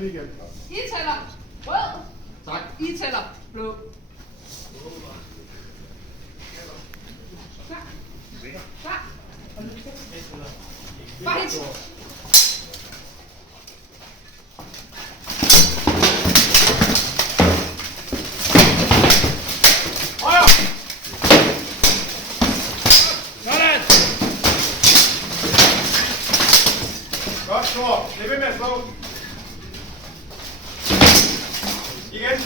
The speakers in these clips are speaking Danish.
weekend. I tæller rød. Tak. I tæller blå. Klar. Klar. Fight. Sådan! Godt, Thor. Bliv ved med at slå. Igen.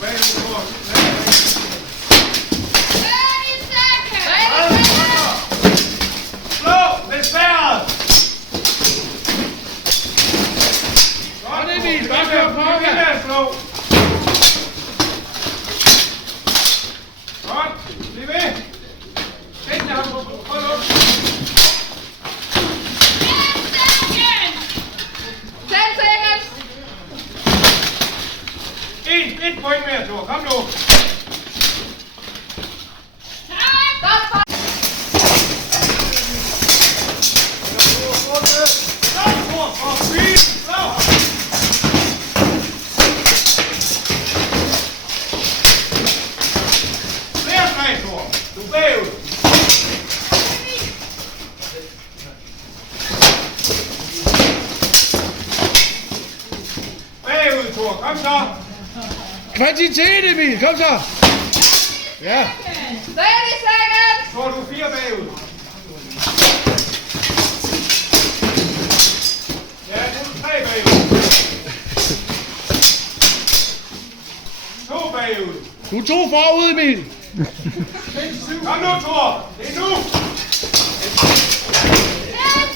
Bagud, Thor. Slå! Besværet! Godt, Emil. Godt, Thor. Bliv ved med at slå. Godt. Bliv ved. Sæt jer ham på. Prøv at lukke. 10 seconds. Et point mere, Thor. Kom nu. Stop. Du er bagud. Bagud, Thor. Kom så. Kvantitet, Emil. Kom så. Ja. 30 seconds. Thor, du er 4 bagud. Ja, nu er du 3 bagud. 2 bagud. Du er 2 forud, Emil. Kom nu, Thor. Det er nu. 10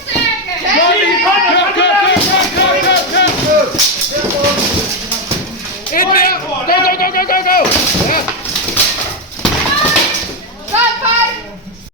seconds. Kør, Emil. Kør, kør, kør, kør, kør, kør, kør. Et mere. Go, go, go, go, go, go. Ja.